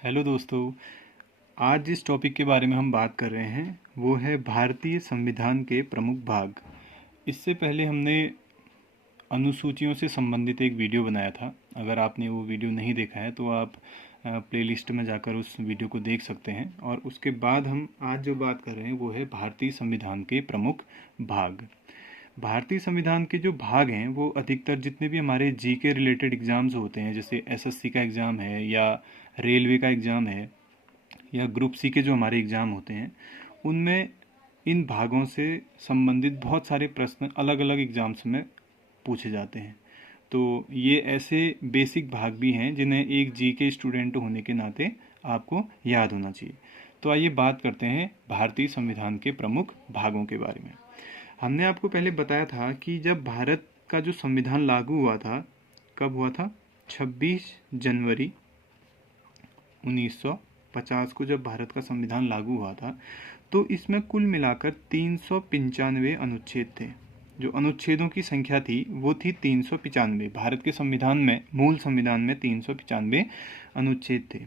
Hello दोस्तों। आज जिस टॉपिक के बारे में हम बात कर रहे हैं वो है भारतीय संविधान के प्रमुख भाग। इससे पहले हमने अनुसूचियों से संबंधित एक वीडियो बनाया था। अगर आपने वो वीडियो नहीं देखा है तो आप प्लेलिस्ट में जाकर उस वीडियो को देख सकते हैं। और उसके बाद हम आज जो बात कर रहे हैं वो है भारतीय संविधान के प्रमुख भाग। भारतीय संविधान के जो भाग हैं वो अधिकतर जितने भी हमारे जी के रिलेटेड एग्ज़ाम्स होते हैं, जैसे एसएससी का एग्ज़ाम है या रेलवे का एग्ज़ाम है या ग्रुप सी के जो हमारे एग्ज़ाम होते हैं, उनमें इन भागों से संबंधित बहुत सारे प्रश्न अलग अलग एग्ज़ाम्स में पूछे जाते हैं। तो ये ऐसे बेसिक भाग भी हैं जिन्हें एक जी के स्टूडेंट होने के नाते आपको याद होना चाहिए। तो आइए बात करते हैं भारतीय संविधान के प्रमुख भागों के बारे में। हमने आपको पहले बताया था कि जब भारत का जो संविधान लागू हुआ था, कब हुआ था? 26 जनवरी 1950 को जब भारत का संविधान लागू हुआ था, तो इसमें कुल मिलाकर 395 अनुच्छेद थे। जो अनुच्छेदों की संख्या थी वो थी 395। भारत के संविधान में, मूल संविधान में 395 अनुच्छेद थे।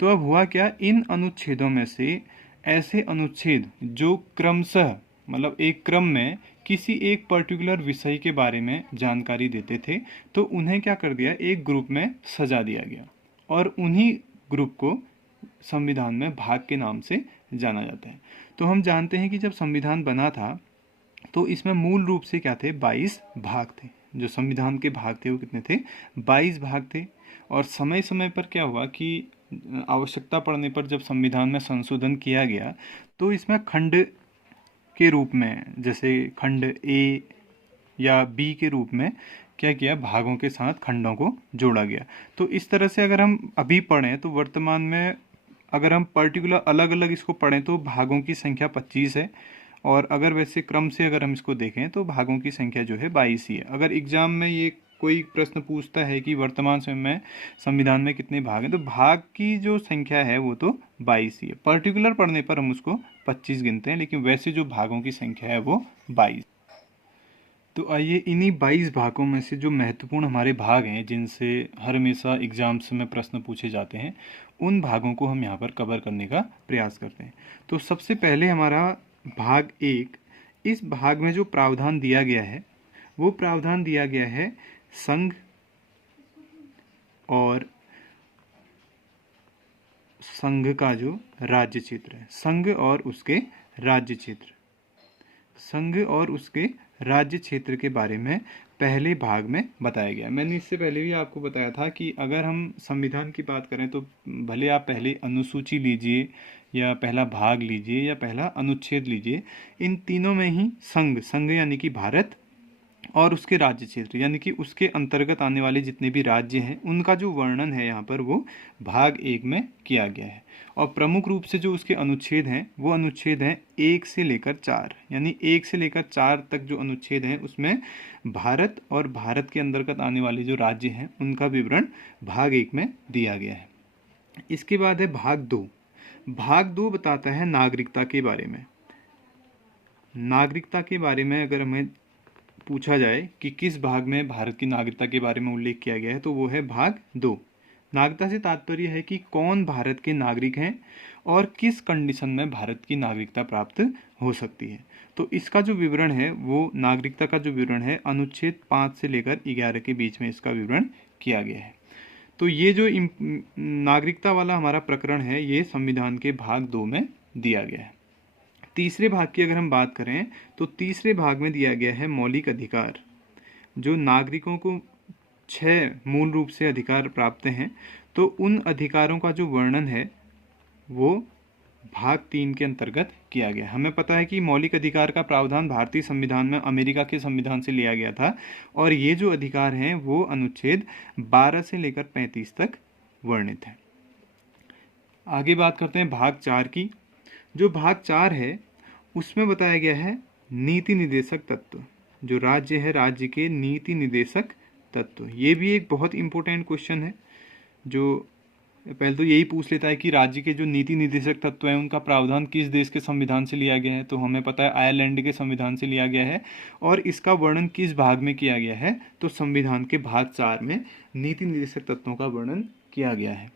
तो अब हुआ क्या, इन अनुच्छेदों में से ऐसे अनुच्छेद जो क्रमशः, मतलब एक क्रम में किसी एक पर्टिकुलर विषय के बारे में जानकारी देते थे, तो उन्हें क्या कर दिया, एक ग्रुप में सजा दिया गया और उन्हीं ग्रुप को संविधान में भाग के नाम से जाना जाता है। तो हम जानते हैं कि जब संविधान बना था तो इसमें मूल रूप से क्या थे, 22 भाग थे। जो संविधान के भाग थे वो कितने थे, 22 भाग थे। और समय समय पर क्या हुआ कि आवश्यकता पड़ने पर जब संविधान में संशोधन किया गया तो इसमें खंड के रूप में, जैसे खंड ए या बी के रूप में क्या किया, भागों के साथ खंडों को जोड़ा गया। तो इस तरह से अगर हम अभी पढ़ें तो वर्तमान में अगर हम पर्टिकुलर अलग अलग इसको पढ़ें तो भागों की संख्या 25 है। और अगर वैसे क्रम से अगर हम इसको देखें तो भागों की संख्या जो है 22 ही है। अगर एग्जाम में ये कोई प्रश्न पूछता है कि वर्तमान समय में संविधान में कितने भाग हैं, तो भाग की जो संख्या है वो तो 22 ही है। पर्टिकुलर पढ़ने पर हम उसको 25 गिनते हैं, लेकिन वैसे जो भागों की संख्या है वो 22। तो आइए इन्हीं 22 भागों में से जो महत्वपूर्ण हमारे भाग हैं, जिनसे हर हमेशा एग्जाम्स में प्रश्न पूछे जाते हैं, उन भागों को हम यहाँ पर कवर करने का प्रयास करते हैं। तो सबसे पहले हमारा भाग 1। इस भाग में जो प्रावधान दिया गया है वो प्रावधान दिया गया है संघ और संघ का जो राज्य क्षेत्र है, संघ और उसके राज्य क्षेत्र, संघ और उसके राज्य क्षेत्र के बारे में पहले भाग में बताया गया। मैंने इससे पहले भी आपको बताया था कि अगर हम संविधान की बात करें तो भले आप पहले अनुसूची लीजिए या पहला भाग लीजिए या पहला अनुच्छेद लीजिए, इन तीनों में ही संघ, संघ यानी कि भारत, और उसके राज्य क्षेत्र यानी कि उसके अंतर्गत आने वाले जितने भी राज्य हैं उनका जो वर्णन है यहाँ पर वो भाग 1 में किया गया है। और प्रमुख रूप से जो उसके अनुच्छेद हैं वो अनुच्छेद हैं 1 से लेकर 4, यानी 1 से लेकर 4 तक जो अनुच्छेद हैं उसमें भारत और भारत के अंतर्गत आने वाले जो राज्य हैं उनका विवरण भाग 1 में दिया गया है। इसके बाद है भाग 2। भाग 2 बताता है नागरिकता के बारे में। नागरिकता के बारे में अगर हमें पूछा जाए कि किस भाग में भारत की नागरिकता के बारे में उल्लेख किया गया है तो वो है भाग 2। नागरिकता से तात्पर्य है कि कौन भारत के नागरिक हैं और किस कंडीशन में भारत की नागरिकता प्राप्त हो सकती है। तो इसका जो विवरण है वो नागरिकता का जो विवरण है अनुच्छेद 5 से लेकर 11 के बीच में इसका विवरण किया गया है। तो ये जो नागरिकता वाला हमारा प्रकरण है ये संविधान के भाग 2 में दिया गया है। तीसरे भाग की अगर हम बात करें तो तीसरे भाग में दिया गया है मौलिक अधिकार। जो नागरिकों को 6 मूल रूप से अधिकार प्राप्त हैं, तो उन अधिकारों का जो वर्णन है वो भाग 3 के अंतर्गत किया गया। हमें पता है कि मौलिक अधिकार का प्रावधान भारतीय संविधान में अमेरिका के संविधान से लिया गया था, और ये जो अधिकार हैं वो अनुच्छेद 12 से लेकर 35 तक वर्णित है। आगे बात करते हैं भाग 4 की। जो भाग 4 है उसमें बताया गया है नीति निदेशक तत्व। जो राज्य है, राज्य के नीति निदेशक तत्व, ये भी एक बहुत इंपॉर्टेंट क्वेश्चन है। जो पहले तो यही पूछ लेता है कि राज्य के जो नीति निदेशक तत्व हैं उनका प्रावधान किस देश के संविधान से लिया गया है, तो हमें पता है आयरलैंड के संविधान से लिया गया है। और इसका वर्णन किस भाग में किया गया है, तो संविधान के भाग 4 में नीति निदेशक तत्वों का वर्णन किया गया है।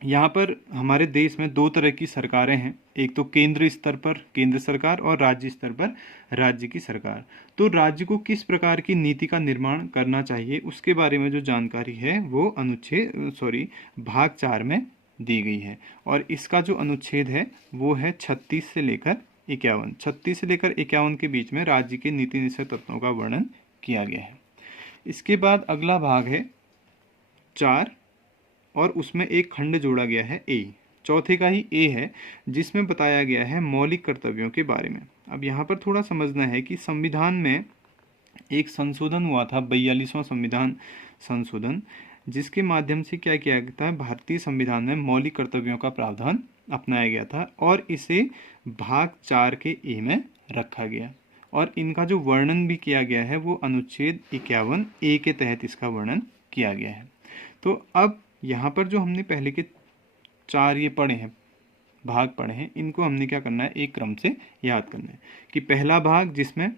यहाँ पर हमारे देश में दो तरह की सरकारें हैं, एक तो केंद्र स्तर पर केंद्र सरकार और राज्य स्तर पर राज्य की सरकार। तो राज्य को किस प्रकार की नीति का निर्माण करना चाहिए उसके बारे में जो जानकारी है वो भाग 4 में दी गई है। और इसका जो अनुच्छेद है वो है 36 से लेकर 51। 36 से लेकर 51 के बीच में राज्य के नीति निषेध तत्वों का वर्णन किया गया है। इसके बाद अगला भाग है 4 और उसमें एक खंड जोड़ा गया है ए, चौथे का ही ए है, जिसमें बताया गया है मौलिक कर्तव्यों के बारे में। अब यहाँ पर थोड़ा समझना है कि संविधान में एक संशोधन हुआ था, 42वां संविधान संशोधन, जिसके माध्यम से क्या किया गया था, भारतीय संविधान में मौलिक कर्तव्यों का प्रावधान अपनाया गया था और इसे भाग 4 के ए में रखा गया और इनका जो वर्णन भी किया गया है वो अनुच्छेद 51 ए के तहत इसका वर्णन किया गया है। तो अब यहाँ पर जो हमने पहले के 4 ये पढ़े हैं, भाग पढ़े हैं, इनको हमने क्या करना है, एक क्रम से याद करना है कि पहला भाग जिसमें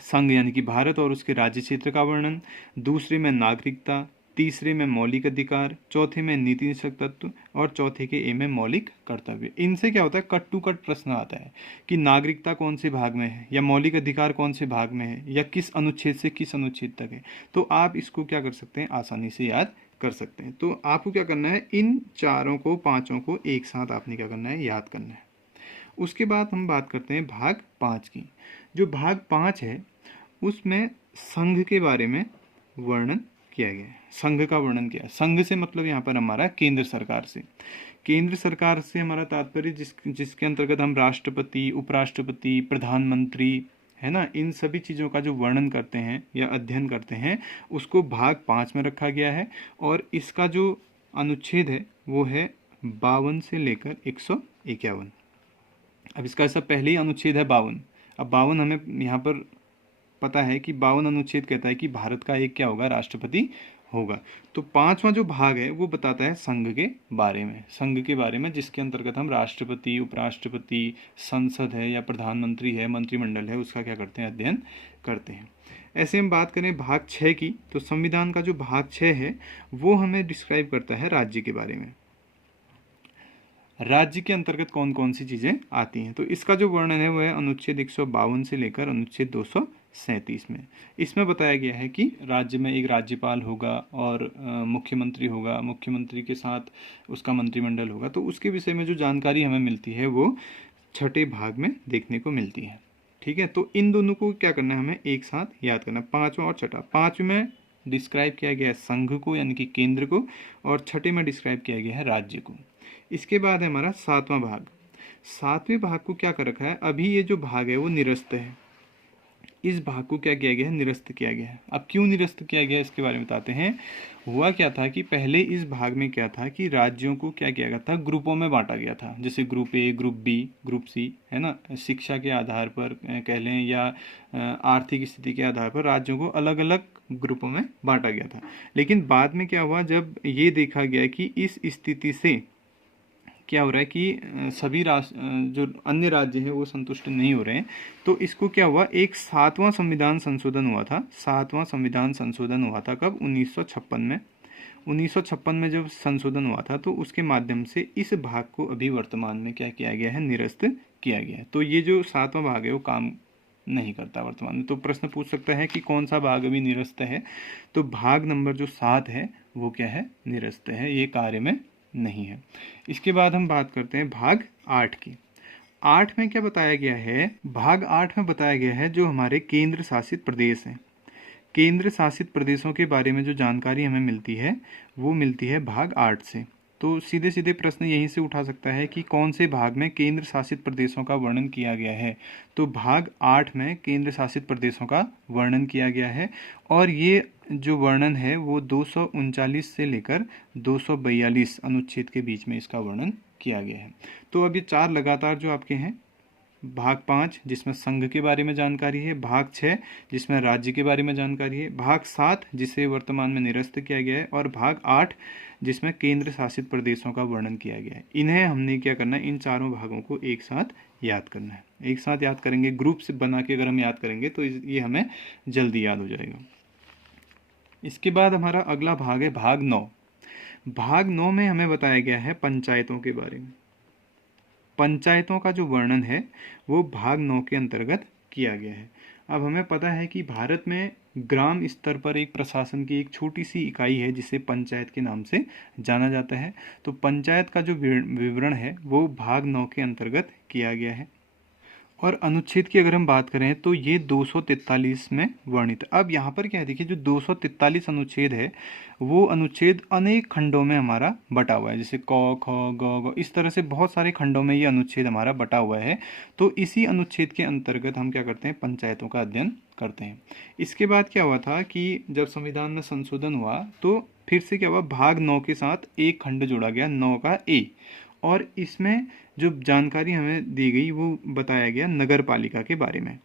संघ यानी कि भारत और उसके राज्य क्षेत्र का वर्णन, दूसरे में नागरिकता, तीसरे में मौलिक अधिकार, चौथे में नीति निषेध तत्व और चौथे के ए में मौलिक कर्तव्य। इनसे क्या होता है, कट टू कट प्रश्न आता है कि नागरिकता कौन से भाग में है या मौलिक अधिकार कौन से भाग में है या किस अनुच्छेद से किस अनुच्छेद तक है। तो आप इसको क्या कर सकते हैं, आसानी से याद कर सकते हैं। तो आपको क्या करना है, इन चारों को पांचों को एक साथ आपने क्या करना है, याद करना है। उसके बाद हम बात करते हैं भाग 5 की। जो भाग 5 है उसमें संघ के बारे में वर्णन किया गया है। संघ का वर्णन किया है। संघ से मतलब यहाँ पर हमारा केंद्र सरकार से। केंद्र सरकार से हमारा तात्पर्य जिसके अंतर्गत हम राष्ट्रपति, उपराष्ट्रपति, प्रधानमंत्री, है ना, इन सभी चीज़ों का जो वर्णन करते हैं या अध्ययन करते हैं उसको भाग 5 में रखा गया है। और इसका जो अनुच्छेद है वो है 52 से लेकर 151। अब इसका सब पहले ही अनुच्छेद है 52। अब 52 हमें यहाँ पर पता है कि 52 अनुच्छेद कहता है कि भारत का एक क्या होगा, राष्ट्रपति होगा। तो 5वां जो भाग है वो बताता है संघ के बारे में, संघ के बारे में जिसके अंतर्गत हम राष्ट्रपति, उपराष्ट्रपति, संसद है या प्रधानमंत्री है, मंत्रिमंडल है, उसका क्या करते हैं, अध्ययन करते हैं। ऐसे हम बात करें भाग 6 की, तो संविधान का जो भाग 6 है वो हमें डिस्क्राइब करता है राज्य के बारे में। राज्य के अंतर्गत कौन कौन सी चीज़ें आती हैं। तो इसका जो वर्णन है वो है अनुच्छेद 152 से लेकर अनुच्छेद 237 में। इसमें बताया गया है कि राज्य में एक राज्यपाल होगा और मुख्यमंत्री होगा, मुख्यमंत्री के साथ उसका मंत्रिमंडल होगा। तो उसके विषय में जो जानकारी हमें मिलती है वो 6ठे भाग में देखने को मिलती है। ठीक है, तो इन दोनों को क्या करना है, हमें एक साथ याद करना है, 5वां और 6ठा। 5 में डिस्क्राइब किया गया है संघ को यानी कि केंद्र को और 6ठे में डिस्क्राइब किया गया है राज्य को। इसके बाद है हमारा 7वां भाग। 7वें भाग को क्या कर रखा है, अभी ये जो भाग है वो निरस्त है। इस भाग को क्या किया गया है, निरस्त किया गया है। अब क्यों निरस्त किया गया है इसके बारे में बताते हैं। हुआ क्या था कि पहले इस भाग में क्या था कि राज्यों को क्या किया गया था, ग्रुपों में बांटा गया था। जैसे group A, group B, group C, है ना, शिक्षा के आधार पर कह लें या आर्थिक स्थिति के आधार पर राज्यों को अलग अलग ग्रुपों में बांटा गया था। लेकिन बाद में क्या हुआ, जब ये देखा गया कि इस स्थिति से क्या हो रहा है कि सभी जो अन्य राज्य हैं वो संतुष्ट नहीं हो रहे हैं, तो इसको क्या हुआ, एक 7वां संविधान संशोधन हुआ था। 7वां संविधान संशोधन हुआ था कब, 1956 में। 1956 में जब संशोधन हुआ था तो उसके माध्यम से इस भाग को अभी वर्तमान में क्या किया गया है, निरस्त किया गया है। तो ये जो 7वां भाग है वो काम नहीं करता वर्तमान में। तो प्रश्न पूछ सकता है कि कौन सा भाग अभी निरस्त है। तो भाग नंबर जो 7 है वो क्या है, निरस्त है, ये कार्य में नहीं है। इसके बाद हम बात करते हैं भाग 8 की। 8 में क्या बताया गया है, भाग 8 में बताया गया है जो हमारे केंद्र शासित प्रदेश हैं। केंद्र शासित प्रदेशों के बारे में जो जानकारी हमें मिलती है वो मिलती है भाग 8 से। तो सीधे सीधे प्रश्न यहीं से उठा सकता है कि कौन से भाग में केंद्र शासित प्रदेशों का वर्णन किया गया है। तो भाग 8 में केंद्र शासित प्रदेशों का वर्णन किया गया है और ये जो वर्णन है वो 239 से लेकर 242 अनुच्छेद के बीच में इसका वर्णन किया गया है। तो अब ये 4 लगातार जो आपके हैं, भाग 5 जिसमें संघ के बारे में जानकारी है, भाग 6 जिसमें राज्य के बारे में जानकारी है, भाग 7 जिसे वर्तमान में निरस्त किया गया है और भाग 8 जिसमें केंद्र शासित प्रदेशों का वर्णन किया गया है। इन्हें हमने क्या करना है, इन चारों भागों को एक साथ याद करना है। एक साथ याद करेंगे, ग्रुप से बना के अगर हम याद करेंगे तो ये हमें जल्दी याद हो जाएगा। इसके बाद हमारा अगला भाग है भाग 9। भाग 9 में हमें बताया गया है पंचायतों के बारे में। पंचायतों का जो वर्णन है वो भाग 9 के अंतर्गत किया गया है। अब हमें पता है कि भारत में ग्राम स्तर पर एक प्रशासन की एक छोटी सी इकाई है जिसे पंचायत के नाम से जाना जाता है। तो पंचायत का जो विवरण है वो भाग 9 के अंतर्गत किया गया है। और अनुच्छेद की अगर हम बात करें तो ये 243 में वर्णित है। अब यहाँ पर क्या है, देखिए जो 243 अनुच्छेद है वो अनुच्छेद अनेक खंडों में हमारा बटा हुआ है, जैसे क ख ग इस तरह से बहुत सारे खंडों में ये अनुच्छेद हमारा बटा हुआ है। तो इसी अनुच्छेद के अंतर्गत हम क्या करते हैं, पंचायतों का अध्ययन करते हैं। इसके बाद क्या हुआ था कि जब संविधान में संशोधन हुआ तो फिर से क्या हुआ, भाग 9 के साथ एक खंड जोड़ा गया, 9 का ए, और इसमें जो जानकारी हमें दी गई वो बताया गया नगर पालिका के बारे में।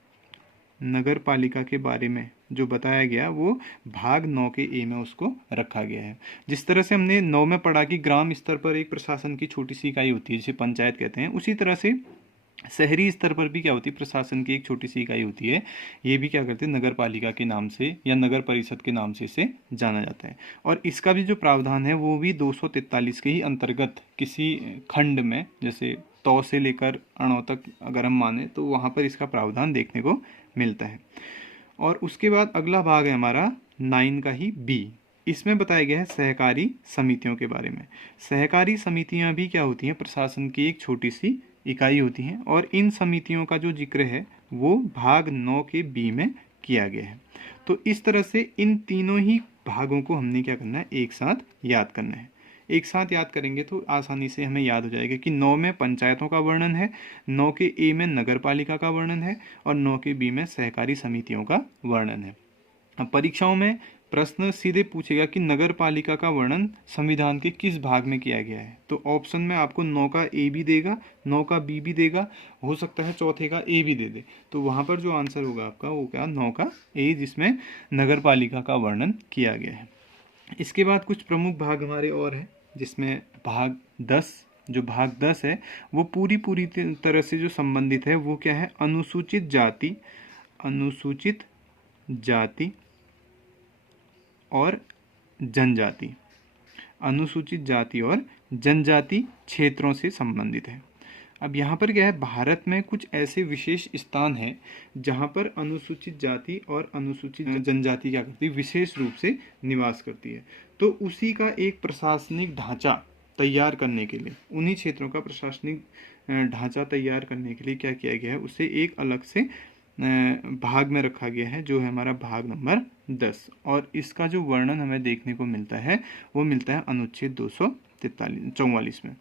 नगर पालिका के बारे में जो बताया गया वो भाग 9 के ए में उसको रखा गया है। जिस तरह से हमने 9 में पढ़ा कि ग्राम स्तर पर एक प्रशासन की छोटी सी इकाई होती है जिसे पंचायत कहते हैं, उसी तरह से शहरी स्तर पर भी क्या होती है, प्रशासन की एक छोटी सी इकाई होती है। ये भी क्या करते हैं, नगर पालिका के नाम से या नगर परिषद के नाम से इसे जाना जाता है। और इसका भी जो प्रावधान है वो भी 243 के ही अंतर्गत किसी खंड में, जैसे तौ से लेकर अणौ तक अगर हम माने तो वहाँ पर इसका प्रावधान देखने को मिलता है। और उसके बाद अगला भाग है हमारा 9 का ही बी। इसमें बताया गया है सहकारी समितियों के बारे में। सहकारी समितियां भी क्या होती हैं, प्रशासन की एक छोटी सी इकाई होती हैं, और इन समितियों का जो जिक्र है वो भाग 9 के बी में किया गया है। तो इस तरह से इन तीनों ही भागों को हमने क्या करना है, एक साथ याद करना है। एक साथ याद करेंगे तो आसानी से हमें याद हो जाएगा कि 9 में पंचायतों का वर्णन है, 9 के ए में नगर पालिका का वर्णन है, और 9 के बी में सहकारी समितियों का वर्णन है। अब परीक्षाओं में प्रश्न सीधे पूछेगा कि नगर पालिका का वर्णन संविधान के किस भाग में किया गया है। तो ऑप्शन में आपको 9 का ए भी देगा, 9 का बी भी देगा, हो सकता है चौथे का ए भी दे दे। तो वहाँ पर जो आंसर होगा आपका वो क्या, 9 का ए, जिसमें नगर पालिका का वर्णन किया गया है। इसके बाद कुछ प्रमुख भाग हमारे और हैं, जिसमें भाग 10, जो भाग 10 है वो पूरी तरह से जो संबंधित है वो क्या है, अनुसूचित जाति और जनजाति, अनुसूचित जाति और जनजाति क्षेत्रों से संबंधित है। अब यहाँ पर क्या है, भारत में कुछ ऐसे विशेष स्थान हैं जहाँ पर अनुसूचित जाति और अनुसूचित जनजाति क्या करती है, विशेष रूप से निवास करती है। तो उसी का एक प्रशासनिक ढांचा तैयार करने के लिए, उन्हीं क्षेत्रों का प्रशासनिक ढांचा तैयार करने के लिए क्या किया गया है, उसे एक अलग से भाग में रखा गया है, जो है हमारा भाग नंबर 10। और इसका जो वर्णन हमें देखने को मिलता है वो मिलता है अनुच्छेद 244 में।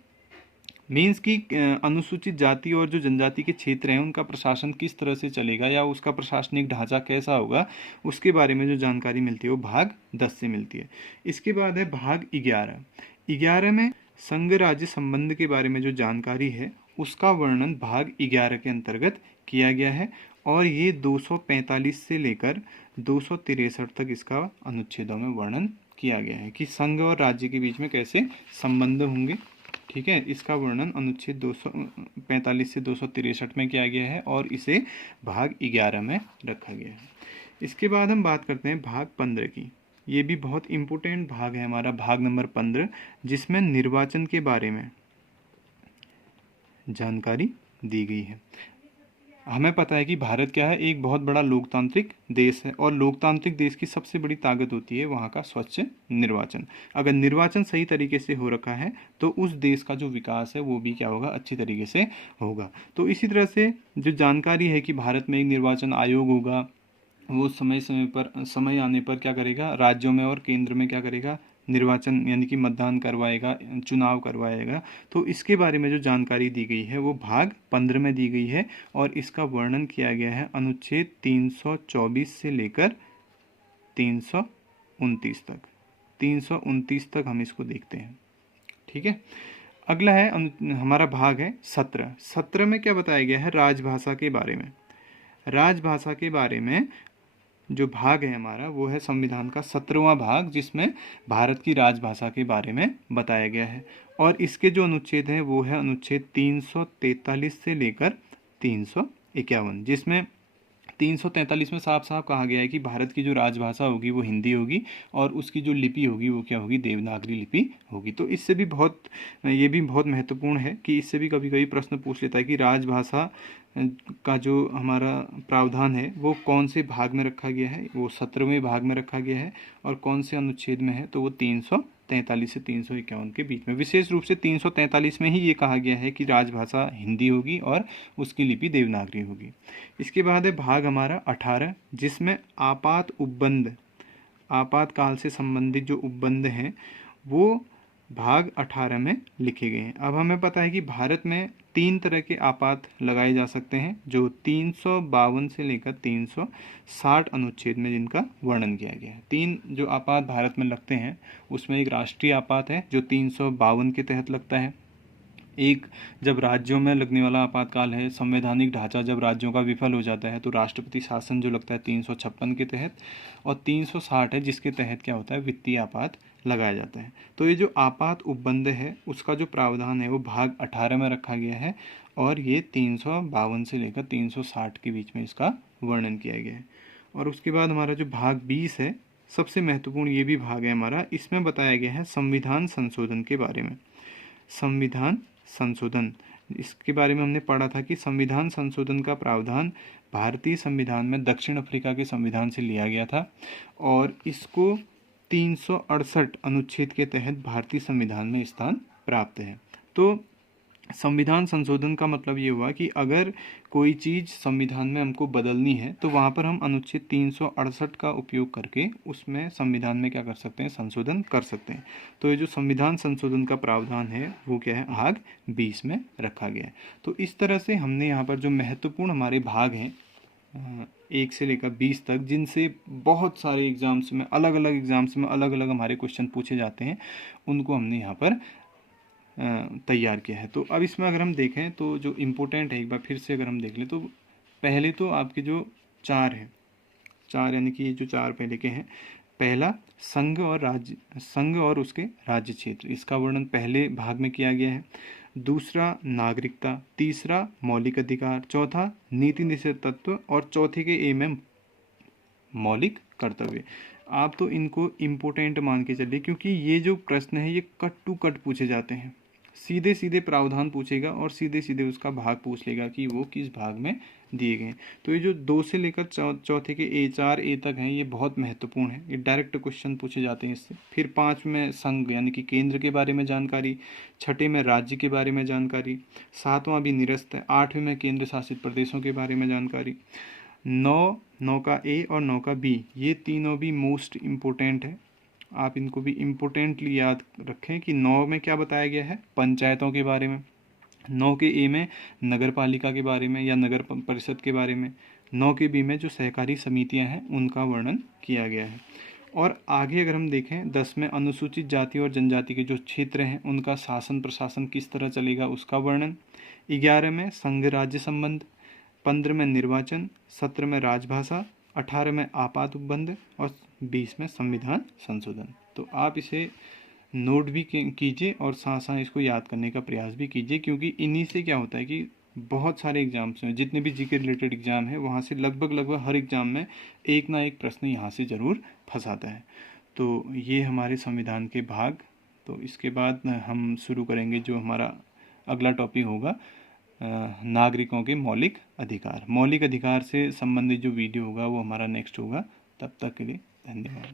मीन्स की अनुसूचित जाति और जो जनजाति के क्षेत्र हैं उनका प्रशासन किस तरह से चलेगा या उसका प्रशासनिक ढांचा कैसा होगा, उसके बारे में जो जानकारी मिलती है वो भाग 10 से मिलती है। इसके बाद है भाग 11 में संघ राज्य संबंध के बारे में जो जानकारी है उसका वर्णन भाग 11 के अंतर्गत किया गया है। और ये 245 से लेकर 263 तक इसका अनुच्छेदों में वर्णन किया गया है कि संघ और राज्य के बीच में कैसे संबंध होंगे। ठीक है, इसका वर्णन अनुच्छेद 245 से 263 में किया गया है और इसे भाग 11 में रखा गया है। इसके बाद हम बात करते हैं भाग 15 की। ये भी बहुत इम्पोर्टेंट भाग है हमारा, भाग नंबर 15, जिसमें निर्वाचन के बारे में जानकारी दी गई है। हमें पता है कि भारत क्या है, एक बहुत बड़ा लोकतांत्रिक देश है, और लोकतांत्रिक देश की सबसे बड़ी ताकत होती है वहाँ का स्वच्छ निर्वाचन। अगर निर्वाचन सही तरीके से हो रखा है तो उस देश का जो विकास है वो भी क्या होगा, अच्छी तरीके से होगा। तो इसी तरह से जो जानकारी है कि भारत में एक निर्वाचन आयोग होगा, वो समय आने पर क्या करेगा, राज्यों में और केंद्र में क्या करेगा, निर्वाचन यानी कि मतदान करवाएगा, चुनाव करवाएगा। तो इसके बारे में जो जानकारी दी गई है वो भाग 15 में दी गई है, और इसका वर्णन किया गया है अनुच्छेद 324 से लेकर 329 तक। 329 तक हम इसको देखते हैं। ठीक है, अगला है हमारा भाग है 17। 17 में क्या बताया गया है, राजभाषा के बारे में। राजभाषा के बारे में जो भाग है हमारा वो है संविधान का 17वां भाग, जिसमें भारत की राजभाषा के बारे में बताया गया है। और इसके जो अनुच्छेद हैं वो है अनुच्छेद 343 से लेकर 351, जिसमें 343 में साफ साफ कहा गया है कि भारत की जो राजभाषा होगी वो हिंदी होगी और उसकी जो लिपि होगी वो क्या होगी, देवनागरी लिपि होगी। तो इससे भी ये भी बहुत महत्वपूर्ण है कि इससे भी कभी कभी प्रश्न पूछ लेता है कि राजभाषा का जो हमारा प्रावधान है वो कौन से भाग में रखा गया है, वो 17वें भाग में रखा गया है और कौन से अनुच्छेद में है, तो वो 343 से 351 के बीच में। विशेष रूप से 343 में ही ये कहा गया है कि राजभाषा हिंदी होगी और उसकी लिपि देवनागरी होगी। इसके बाद है भाग हमारा 18, जिसमें आपातकाल से संबंधित जो उपबंध हैं वो भाग 18 में लिखे गए हैं। अब हमें पता है कि भारत में 3 तरह के आपात लगाए जा सकते हैं, जो 352 से लेकर 360 अनुच्छेद में जिनका वर्णन किया गया है। 3 जो आपात भारत में लगते हैं उसमें एक राष्ट्रीय आपात है जो 352 के तहत लगता है, एक जब राज्यों में लगने वाला आपातकाल है, संवैधानिक ढांचा जब राज्यों का विफल हो जाता है तो राष्ट्रपति शासन जो लगता है 356 के तहत, और 360 है जिसके तहत क्या होता है, वित्तीय आपात लगाया जाता है। तो ये जो आपात उपबंध है उसका जो प्रावधान है वो भाग 18 में रखा गया है और ये 352 से लेकर 360 के बीच में इसका वर्णन किया गया है। और उसके बाद हमारा जो भाग 20 है, सबसे महत्वपूर्ण ये भी भाग है हमारा, इसमें बताया गया है संविधान संशोधन के बारे में। संविधान संशोधन, इसके बारे में हमने पढ़ा था कि संविधान संशोधन का प्रावधान भारतीय संविधान में दक्षिण अफ्रीका के संविधान से लिया गया था और इसको 368 अनुच्छेद के तहत भारतीय संविधान में स्थान प्राप्त है। तो संविधान संशोधन का मतलब ये हुआ कि अगर कोई चीज़ संविधान में हमको बदलनी है तो वहाँ पर हम अनुच्छेद 368 का उपयोग करके उसमें संविधान में क्या कर सकते हैं, संशोधन कर सकते हैं। तो ये जो संविधान संशोधन का प्रावधान है वो क्या है, भाग 20 में रखा गया है। तो इस तरह से हमने यहाँ पर जो महत्वपूर्ण हमारे भाग हैं 1 से लेकर 20 तक, जिनसे बहुत सारे एग्जाम्स में अलग अलग हमारे क्वेश्चन पूछे जाते हैं, उनको हमने यहाँ पर तैयार किया है। तो अब इसमें अगर हम देखें तो जो इम्पोर्टेंट है, एक बार फिर से अगर हम देख लें तो पहले तो आपके जो 4 हैं, 4 यानी कि ये जो 4 पहले के हैं, पहला संघ और उसके राज्य क्षेत्र, इसका वर्णन पहले भाग में किया गया है। दूसरा नागरिकता, तीसरा मौलिक अधिकार, चौथा नीति निषेध तत्व और चौथे के ए में मौलिक कर्तव्य। आप तो इनको इम्पोर्टेंट मान के चलिए क्योंकि ये जो प्रश्न है ये कट टू कट पूछे जाते हैं, सीधे सीधे प्रावधान पूछेगा और सीधे सीधे उसका भाग पूछ लेगा कि वो किस भाग में दिए गए। तो ये जो 2 से लेकर चौथे के ए 4A तक हैं ये बहुत महत्वपूर्ण है, ये डायरेक्ट क्वेश्चन पूछे जाते हैं इससे। फिर 5 में संघ यानी कि केंद्र के बारे में जानकारी, 6 में राज्य के बारे में जानकारी, 7वां भी निरस्त है, 8वें में केंद्र शासित प्रदेशों के बारे में जानकारी, 9 का ए और 9 का बी, ये तीनों भी मोस्ट इम्पोर्टेंट है, आप इनको भी इम्पोर्टेंटली याद रखें कि 9 में क्या बताया गया है, पंचायतों के बारे में, 9 के ए में नगर पालिका के बारे में या नगर परिषद के बारे में, 9 के बी में जो सहकारी समितियां हैं उनका वर्णन किया गया है। और आगे अगर हम देखें 10 में अनुसूचित जाति और जनजाति के जो क्षेत्र हैं उनका शासन प्रशासन किस तरह चलेगा उसका वर्णन, 11 में संघ राज्य संबंध, 15 में निर्वाचन, 17 में राजभाषा, 18 में आपात उपबंध और 20 में संविधान संशोधन। तो आप इसे नोट भी कीजिए और साथ साथ इसको याद करने का प्रयास भी कीजिए, क्योंकि इन्हीं से क्या होता है कि बहुत सारे एग्जाम्स में जितने भी जीके रिलेटेड एग्जाम है वहाँ से लगभग हर एग्जाम में एक ना एक प्रश्न यहाँ से ज़रूर फंसाता है। तो ये हमारे संविधान के भाग। तो इसके बाद हम शुरू करेंगे जो हमारा अगला टॉपिक होगा नागरिकों के मौलिक अधिकार। मौलिक अधिकार से संबंधित जो वीडियो होगा वो हमारा नेक्स्ट होगा। तब तक के लिए धन्यवाद।